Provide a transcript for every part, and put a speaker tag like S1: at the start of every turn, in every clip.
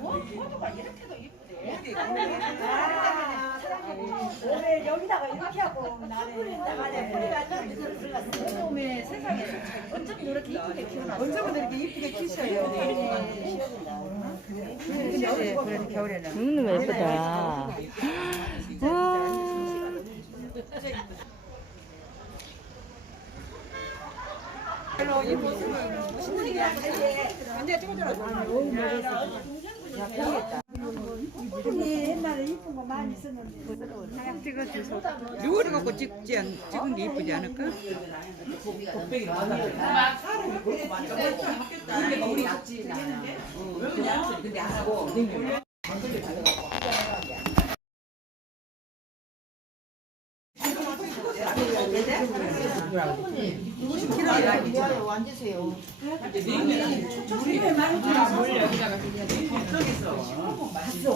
S1: 뭐 포도가 이렇게도 이쁘대.
S2: 오늘 여기다가 이렇게 하고 나는 나가자.
S1: 어메 세상에 어쩜 이렇게 이쁘게 키워놨어.
S3: 언제부터 이렇게 이쁘게 키셔요? 그래도 겨울에는.
S4: 음, 예쁘다. 와.
S3: 별로 이 모습은 멋있는 게 아닌데 언제 찍어줘라.
S2: 이쁜이 옛날에 이쁜 거 많이 썼는데.
S3: 류를 갖고 찍지 않, 찍은 게 이쁘지 않을까?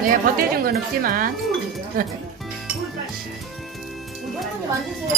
S4: 네, 버텨준 건 없지만. 여러분이 만드세요.